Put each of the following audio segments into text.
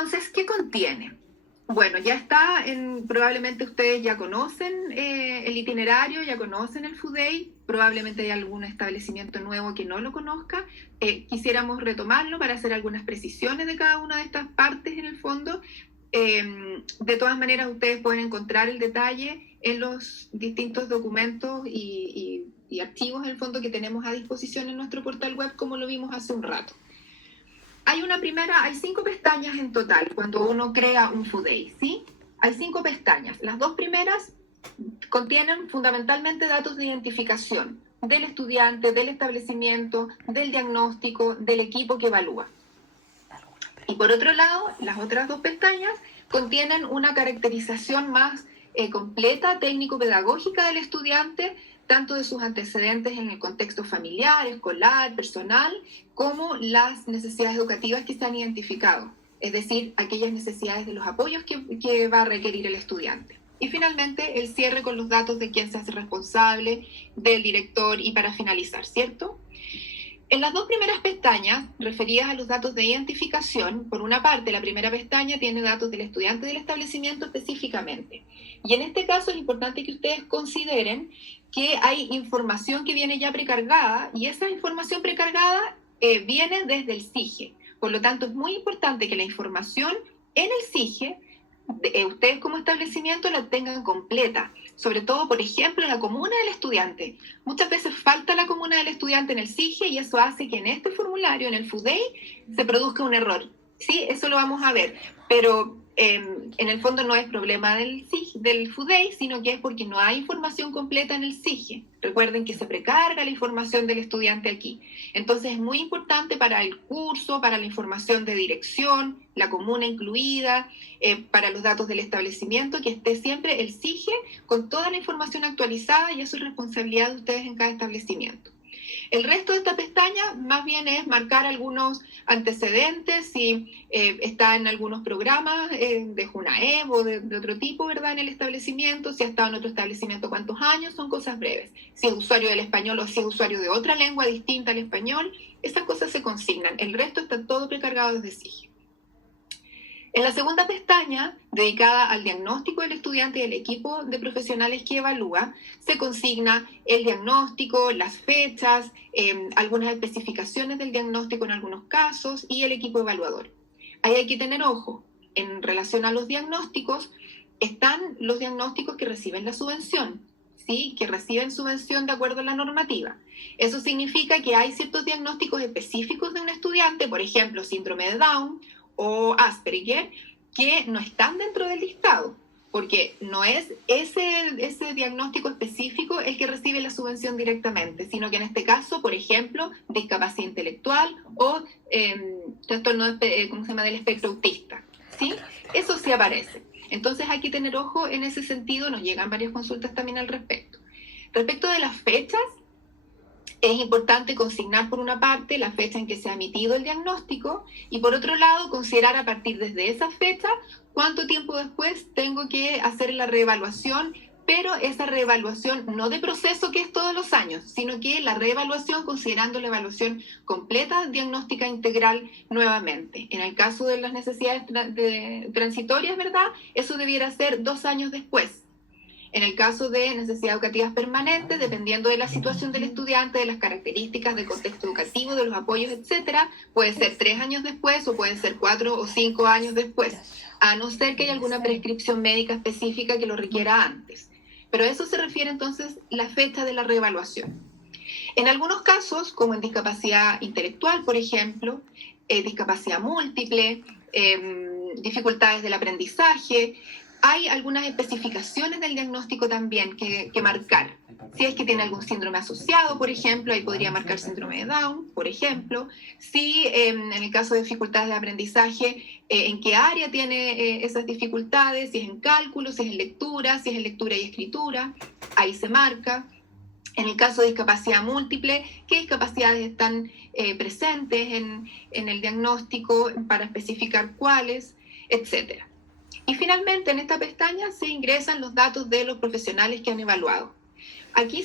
Entonces, ¿qué contiene? Bueno, ya está, probablemente ustedes ya conocen el itinerario, ya conocen el Food Day, probablemente hay algún establecimiento nuevo que no lo conozca. Quisiéramos retomarlo para hacer algunas precisiones de cada una de estas partes en el fondo. De todas maneras, ustedes pueden encontrar el detalle en los distintos documentos y archivos en el fondo que tenemos a disposición en nuestro portal web, como lo vimos hace un rato. Hay 5 pestañas en total cuando uno crea un Food Day, ¿sí? Hay 5 pestañas. Las 2 primeras contienen fundamentalmente datos de identificación del estudiante, del establecimiento, del diagnóstico, del equipo que evalúa. Y por otro lado, las otras 2 pestañas contienen una caracterización más completa, técnico-pedagógica del estudiante, tanto de sus antecedentes en el contexto familiar, escolar, personal, como las necesidades educativas que se han identificado, es decir, aquellas necesidades de los apoyos que va a requerir el estudiante. Y finalmente, el cierre con los datos de quién se hace responsable, del director y para finalizar, ¿cierto? En las 2 primeras pestañas, referidas a los datos de identificación, por una parte, la primera pestaña tiene datos del estudiante del establecimiento específicamente. Y en este caso es importante que ustedes consideren que hay información que viene ya precargada, y esa información precargada viene desde el SIGE. Por lo tanto, es muy importante que la información en el SIGE, ustedes como establecimiento la tengan completa, sobre todo, por ejemplo, en la comuna del estudiante. Muchas veces falta la comuna del estudiante en el SIGE y eso hace que en este formulario, en el Food Day, se produzca un error. Sí, eso lo vamos a ver, pero en el fondo no es problema del Food Day, sino que es porque no hay información completa en el SIGE. Recuerden que se precarga la información del estudiante aquí. Entonces es muy importante para el curso, para la información de dirección, la comuna incluida, para los datos del establecimiento, que esté siempre el SIGE con toda la información actualizada, y eso es responsabilidad de ustedes en cada establecimiento. El resto de esta pestaña más bien es marcar algunos antecedentes, si está en algunos programas de Junaev o de otro tipo, ¿verdad?, en el establecimiento, si ha estado en otro establecimiento cuántos años, son cosas breves. Si es usuario del español o si es usuario de otra lengua distinta al español, esas cosas se consignan. El resto está todo precargado desde SIGE. En la segunda pestaña, dedicada al diagnóstico del estudiante y del equipo de profesionales que evalúa, se consigna el diagnóstico, las fechas, algunas especificaciones del diagnóstico en algunos casos y el equipo evaluador. Ahí hay que tener ojo. En relación a los diagnósticos, están los diagnósticos que reciben la subvención, ¿sí?, que reciben subvención de acuerdo a la normativa. Eso significa que hay ciertos diagnósticos específicos de un estudiante, por ejemplo, síndrome de Down o Asperger, que no están dentro del listado, porque no es ese diagnóstico específico el que recibe la subvención directamente, sino que en este caso, por ejemplo, discapacidad intelectual o trastorno del espectro autista, ¿sí? Eso sí aparece. Entonces hay que tener ojo en ese sentido, nos llegan varias consultas también al respecto. Respecto de las fechas, es importante consignar por una parte la fecha en que se ha emitido el diagnóstico y por otro lado considerar a partir desde esa fecha cuánto tiempo después tengo que hacer la reevaluación, pero esa reevaluación no de proceso que es todos los años, sino que la reevaluación considerando la evaluación completa, diagnóstica integral nuevamente. En el caso de las necesidades transitorias, ¿verdad?, eso debiera ser 2 años después. En el caso de necesidades educativas permanentes, dependiendo de la situación del estudiante, de las características del contexto educativo, de los apoyos, etcétera, puede ser 3 años después o pueden ser 4 o 5 años después, a no ser que haya alguna prescripción médica específica que lo requiera antes. Pero a eso se refiere entonces la fecha de la reevaluación. En algunos casos, como en discapacidad intelectual, por ejemplo, discapacidad múltiple, dificultades del aprendizaje, hay algunas especificaciones del diagnóstico también que marcar. Si es que tiene algún síndrome asociado, por ejemplo, ahí podría marcar síndrome de Down, por ejemplo. Si en el caso de dificultades de aprendizaje, en qué área tiene esas dificultades, si es en cálculo, si es en lectura y escritura, ahí se marca. En el caso de discapacidad múltiple, qué discapacidades están presentes en el diagnóstico para especificar cuáles, etcétera. Y finalmente, en esta pestaña se ingresan los datos de los profesionales que han evaluado. Aquí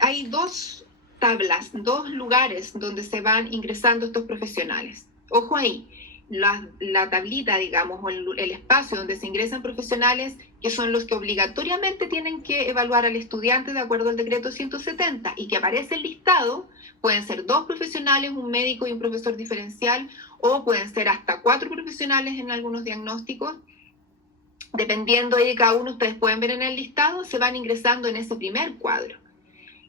hay 2 tablas, 2 lugares donde se van ingresando estos profesionales. Ojo ahí, la tablita, digamos, o el espacio donde se ingresan profesionales, que son los que obligatoriamente tienen que evaluar al estudiante de acuerdo al decreto 170, y que aparece el listado, pueden ser 2 profesionales, un médico y un profesor diferencial, o pueden ser hasta 4 profesionales en algunos diagnósticos. Dependiendo de cada uno, ustedes pueden ver en el listado, se van ingresando en ese primer cuadro.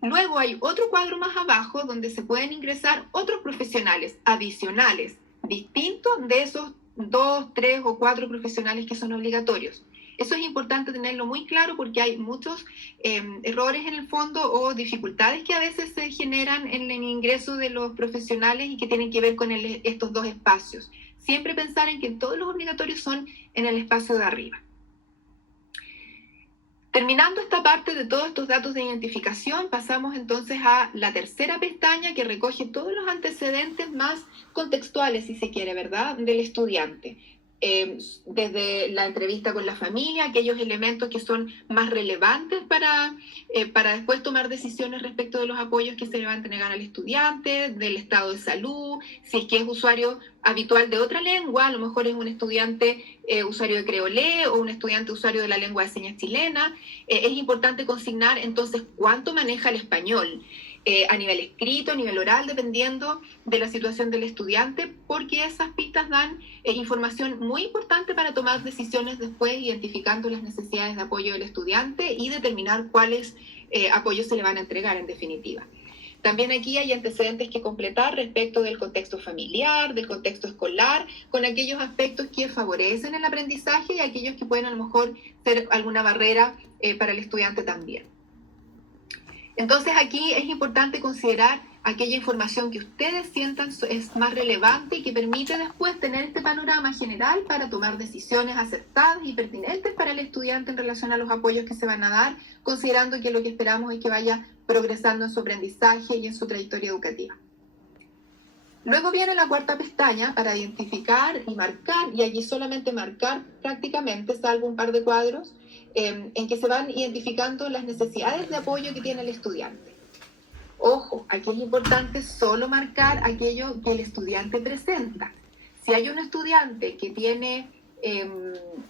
Luego hay otro cuadro más abajo donde se pueden ingresar otros profesionales adicionales, distintos de esos 2, 3 o 4 profesionales que son obligatorios. Eso es importante tenerlo muy claro porque hay muchos errores en el fondo o dificultades que a veces se generan en el ingreso de los profesionales y que tienen que ver con estos 2 espacios. Siempre pensar en que todos los obligatorios son en el espacio de arriba. Terminando esta parte de todos estos datos de identificación, pasamos entonces a la tercera pestaña que recoge todos los antecedentes más contextuales, si se quiere, ¿verdad?, del estudiante. Desde la entrevista con la familia, aquellos elementos que son más relevantes para después tomar decisiones respecto de los apoyos que se le van a entregar al estudiante, del estado de salud, si es que es usuario habitual de otra lengua, a lo mejor es un estudiante usuario de creolé o un estudiante usuario de la lengua de señas chilena. Es importante consignar entonces cuánto maneja el español, a nivel escrito, a nivel oral, dependiendo de la situación del estudiante, porque esas pistas dan información muy importante para tomar decisiones después, identificando las necesidades de apoyo del estudiante y determinar cuáles apoyos se le van a entregar en definitiva. También aquí hay antecedentes que completar respecto del contexto familiar, del contexto escolar, con aquellos aspectos que favorecen el aprendizaje y aquellos que pueden a lo mejor ser alguna barrera para el estudiante también. Entonces aquí es importante considerar aquella información que ustedes sientan es más relevante y que permite después tener este panorama general para tomar decisiones acertadas y pertinentes para el estudiante en relación a los apoyos que se van a dar, considerando que lo que esperamos es que vaya progresando en su aprendizaje y en su trayectoria educativa. Luego viene la cuarta pestaña para identificar y marcar, y allí solamente marcar prácticamente, salvo un par de cuadros, en que se van identificando las necesidades de apoyo que tiene el estudiante. Ojo, aquí es importante solo marcar aquello que el estudiante presenta. Si hay un estudiante que tiene,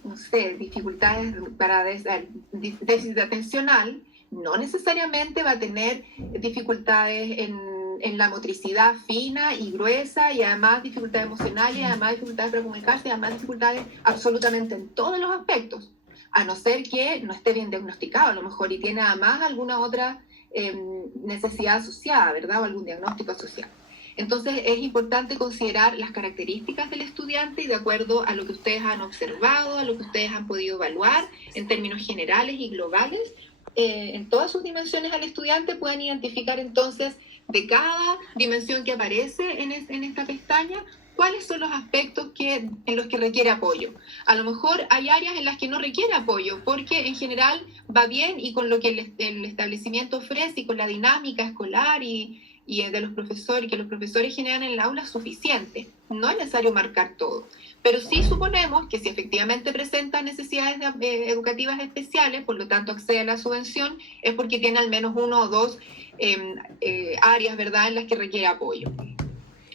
no sé, dificultades para déficit atencional, no necesariamente va a tener dificultades en la motricidad fina y gruesa, y además dificultades emocionales, y además dificultades para comunicarse, y además dificultades absolutamente en todos los aspectos, a no ser que no esté bien diagnosticado a lo mejor y tiene además alguna otra necesidad asociada, ¿verdad?, o algún diagnóstico asociado. Entonces es importante considerar las características del estudiante y de acuerdo a lo que ustedes han observado, a lo que ustedes han podido evaluar en términos generales y globales, en todas sus dimensiones al estudiante pueden identificar entonces de cada dimensión que aparece en esta pestaña cuáles son los aspectos en los que requiere apoyo. A lo mejor hay áreas en las que no requiere apoyo porque en general va bien y con lo que el establecimiento ofrece y con la dinámica escolar y de los profesores, que los profesores generan en el aula es suficiente. No es necesario marcar todo. Pero sí suponemos que si efectivamente presenta necesidades educativas especiales, por lo tanto accede a la subvención, es porque tiene al menos 1 o 2 áreas, ¿verdad?, en las que requiere apoyo.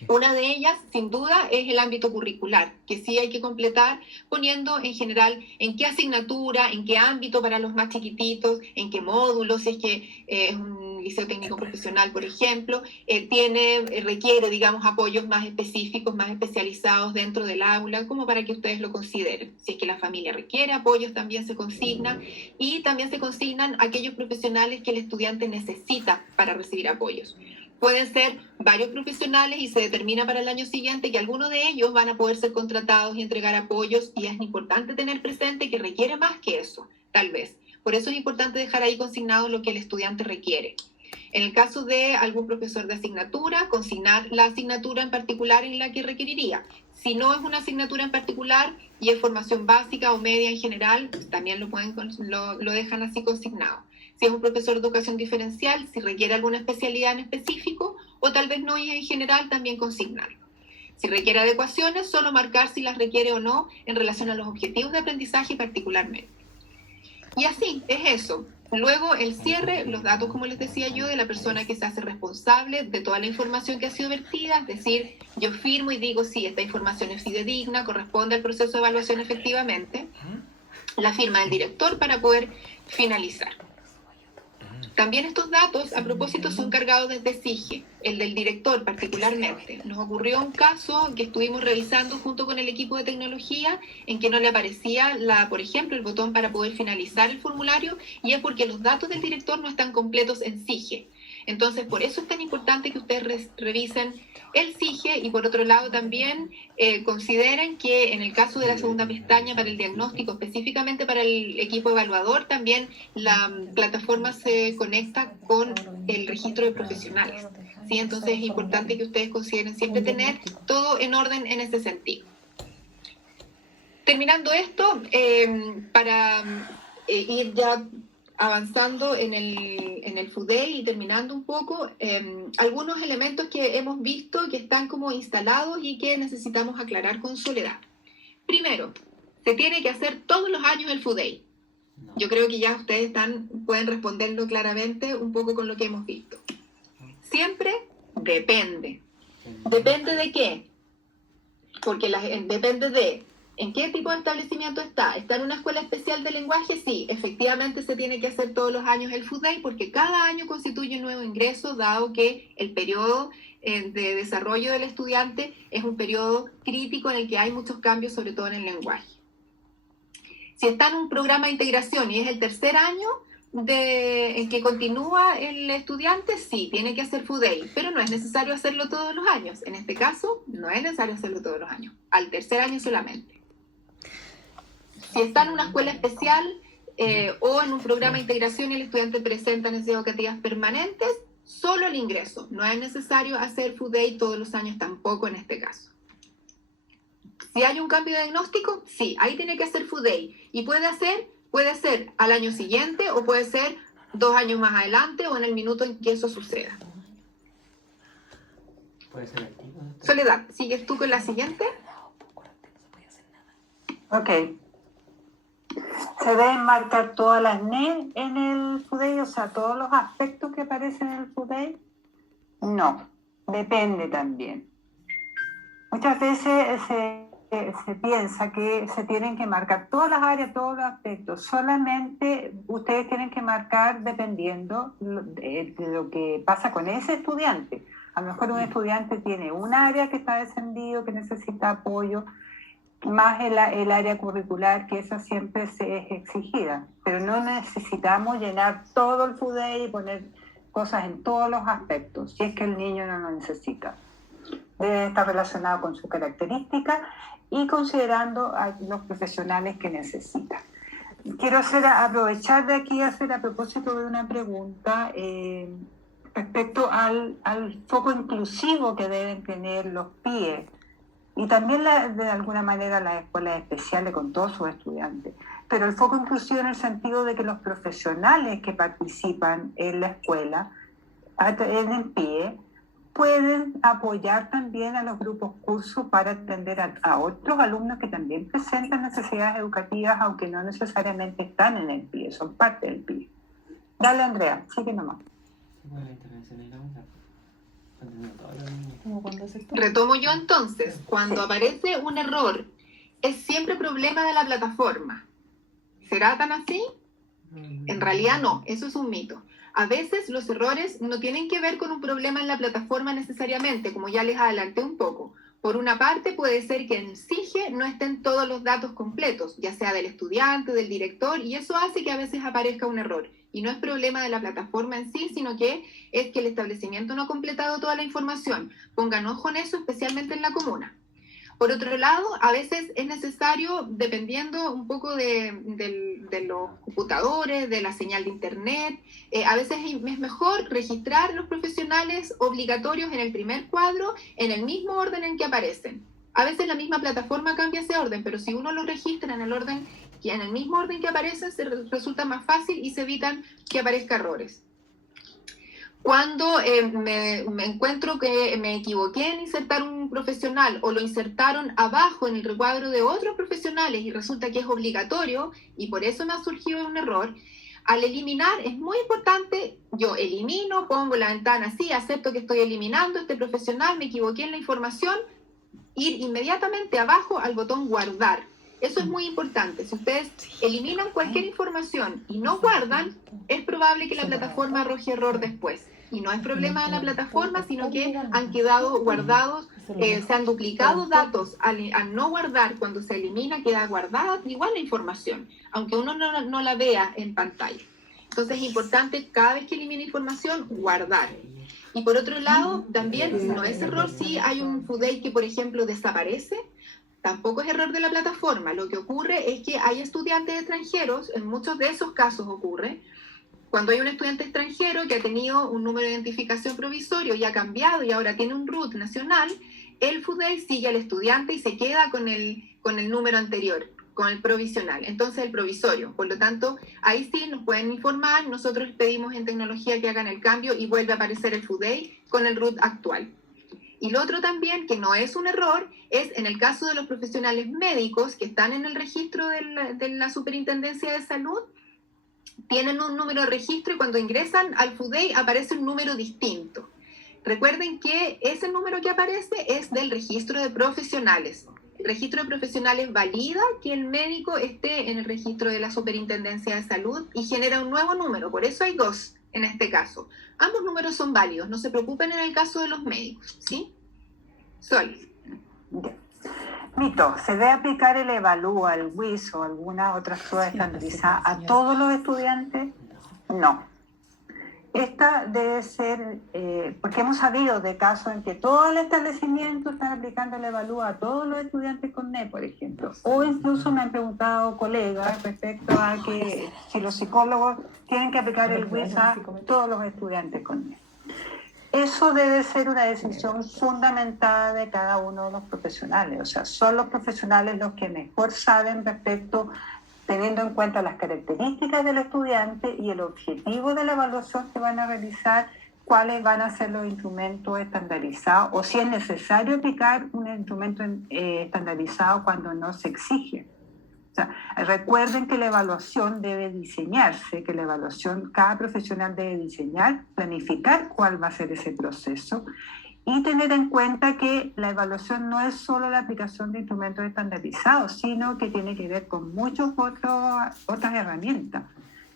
Una de ellas, sin duda, es el ámbito curricular, que sí hay que completar poniendo en general en qué asignatura, en qué ámbito para los más chiquititos, en qué módulo, si es que es un liceo técnico profesional, por ejemplo, requiere, digamos, apoyos más específicos, más especializados dentro del aula, como para que ustedes lo consideren. Si es que la familia requiere apoyos, también se consignan, y también se consignan aquellos profesionales que el estudiante necesita para recibir apoyos. Pueden ser varios profesionales y se determina para el año siguiente que algunos de ellos van a poder ser contratados y entregar apoyos, y es importante tener presente que requiere más que eso, tal vez. Por eso es importante dejar ahí consignado lo que el estudiante requiere. En el caso de algún profesor de asignatura, consignar la asignatura en particular en la que requeriría. Si no es una asignatura en particular y es formación básica o media en general, también lo dejan así consignado. Si es un profesor de educación diferencial, si requiere alguna especialidad en específico, o tal vez no, y en general también consignarlo. Si requiere adecuaciones, solo marcar si las requiere o no en relación a los objetivos de aprendizaje particularmente. Y así, es eso. Luego el cierre, los datos, como les decía yo, de la persona que se hace responsable de toda la información que ha sido vertida, es decir, yo firmo y digo, sí, esta información es fidedigna, corresponde al proceso de evaluación efectivamente, la firma del director para poder finalizar. También estos datos, a propósito, son cargados desde SIGE, el del director particularmente. Nos ocurrió un caso que estuvimos revisando junto con el equipo de tecnología en que no le aparecía, por ejemplo, el botón para poder finalizar el formulario, y es porque los datos del director no están completos en SIGE. Entonces, por eso es tan importante que ustedes revisen el SIGE y, por otro lado, también consideren que en el caso de la segunda pestaña para el diagnóstico, específicamente para el equipo evaluador, también la plataforma se conecta con el registro de profesionales, ¿sí? Entonces, es importante que ustedes consideren siempre tener todo en orden en ese sentido. Terminando esto, para ir ya avanzando en el FUDEI y terminando un poco, algunos elementos que hemos visto que están como instalados y que necesitamos aclarar con Soledad. Primero, se tiene que hacer todos los años el FUDEI. Yo creo que ya ustedes pueden responderlo claramente un poco con lo que hemos visto. Siempre depende. ¿Depende de qué? Porque depende de ¿en qué tipo de establecimiento está? ¿Está en una escuela especial de lenguaje? Sí, efectivamente se tiene que hacer todos los años el FUDEI porque cada año constituye un nuevo ingreso, dado que el periodo de desarrollo del estudiante es un periodo crítico en el que hay muchos cambios, sobre todo en el lenguaje. Si está en un programa de integración y es el tercer año en que continúa el estudiante, sí, tiene que hacer FUDEI, pero no es necesario hacerlo todos los años. En este caso, no es necesario hacerlo todos los años, al tercer año solamente. Si está en una escuela especial o en un programa de integración y el estudiante presenta necesidades educativas permanentes, solo el ingreso. No es necesario hacer FUDEI todos los años tampoco en este caso. Si hay un cambio de diagnóstico, sí, ahí tiene que hacer FUDEI. Y puede ser al año siguiente o puede ser 2 años más adelante o en el minuto en que eso suceda. Puede ser activo. Soledad, ¿sigues tú con la siguiente? Ok. ¿Se deben marcar todas las NE en el FUDEI? O sea, todos los aspectos que aparecen en el FUDEI. No, depende también. Muchas veces se piensa que se tienen que marcar todas las áreas, todos los aspectos. Solamente ustedes tienen que marcar dependiendo de lo que pasa con ese estudiante. A lo mejor un estudiante tiene un área que está descendido, que necesita apoyo, más el área curricular, que esa siempre es exigida. Pero no necesitamos llenar todo el FUDEI y poner cosas en todos los aspectos, si es que el niño no lo necesita. Debe estar relacionado con su característica y considerando a los profesionales que necesita. Quiero aprovechar de aquí a hacer a propósito de una pregunta respecto al foco inclusivo que deben tener los PIE y también de alguna manera las escuelas especiales con todos sus estudiantes. Pero el foco inclusivo en el sentido de que los profesionales que participan en la escuela, en el PIE, pueden apoyar también a los grupos cursos para atender a otros alumnos que también presentan necesidades educativas, aunque no necesariamente están en el PIE, son parte del PIE. Dale, Andrea, sigue nomás. Bueno, la intervención es la misma. Retomo yo entonces. Cuando aparece un error, es siempre problema de la plataforma. ¿Será tan así? En realidad no, eso es un mito. A veces los errores no tienen que ver con un problema en la plataforma necesariamente, como ya les adelanté un poco. Por una parte puede ser que en SIGE no estén todos los datos completos, ya sea del estudiante, del director, y eso hace que a veces aparezca un error. Y no es problema de la plataforma en sí, sino que es que el establecimiento no ha completado toda la información. Pongan ojo en eso, especialmente en la comuna. Por otro lado, a veces es necesario, dependiendo un poco de los computadores, de la señal de internet, a veces es mejor registrar los profesionales obligatorios en el primer cuadro en el mismo orden en que aparecen. A veces la misma plataforma cambia ese orden, pero si uno los registra en el mismo orden que aparecen, resulta más fácil y se evitan que aparezcan errores. Cuando me encuentro que me equivoqué en insertar un profesional o lo insertaron abajo en el recuadro de otros profesionales y resulta que es obligatorio y por eso me ha surgido un error, Al eliminar es muy importante, yo elimino, pongo la ventana así, acepto que estoy eliminando este profesional, me equivoqué en la información, ir inmediatamente abajo al botón guardar. Eso es muy importante. Si ustedes eliminan cualquier información y no guardan, es probable que la plataforma arroje error después. Y no es problema de la plataforma, sino que han quedado guardados, se han duplicado datos. Al no guardar, cuando se elimina, queda guardada igual la información, aunque uno no la vea en pantalla. Entonces es importante, cada vez que elimine información, guardar. Y por otro lado, también no es error si hay un FUDEI que, por ejemplo, desaparece. Tampoco es error de la plataforma. Lo que ocurre es que hay estudiantes extranjeros, en muchos de esos casos ocurre, cuando hay un estudiante extranjero que ha tenido un número de identificación provisorio y ha cambiado y ahora tiene un RUT nacional, el FUDEI sigue al estudiante y se queda con el número anterior, con el provisional. Entonces el provisorio. Por lo tanto, ahí sí nos pueden informar. Nosotros pedimos en tecnología que hagan el cambio y vuelve a aparecer el FUDEI con el RUT actual. Y lo otro también, que no es un error, es en el caso de los profesionales médicos que están en el registro de la Superintendencia de Salud, tienen un número de registro y cuando ingresan al FUDEI aparece un número distinto. Recuerden que ese número que aparece es del registro de profesionales. El registro de profesionales valida que el médico esté en el registro de la Superintendencia de Salud y genera un nuevo número. Por eso hay dos en este caso. Ambos números son válidos, no se preocupen en el caso de los médicos, ¿sí? Sol. Mito, ¿se debe aplicar el EVALúa, el WIS o alguna otra prueba estandarizada a todos los estudiantes? No. Esta debe ser, porque hemos sabido de casos en que todo el establecimiento están aplicando el EVALúa a todos los estudiantes con NE, por ejemplo. O incluso me han preguntado colegas respecto a que si los psicólogos tienen que aplicar el WIS a todos los estudiantes con NE. Eso debe ser una decisión fundamental de cada uno de los profesionales. O sea, son los profesionales los que mejor saben respecto, teniendo en cuenta las características del estudiante y el objetivo de la evaluación que van a realizar, cuáles van a ser los instrumentos estandarizados o si es necesario aplicar un instrumento estandarizado cuando no se exige. O sea, recuerden que la evaluación debe diseñarse, que la evaluación, cada profesional debe diseñar, planificar cuál va a ser ese proceso y tener en cuenta que la evaluación no es solo la aplicación de instrumentos estandarizados, sino que tiene que ver con muchas otras herramientas.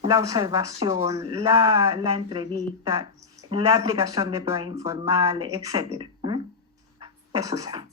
La observación, la entrevista, la aplicación de pruebas informales, etc. Eso sea.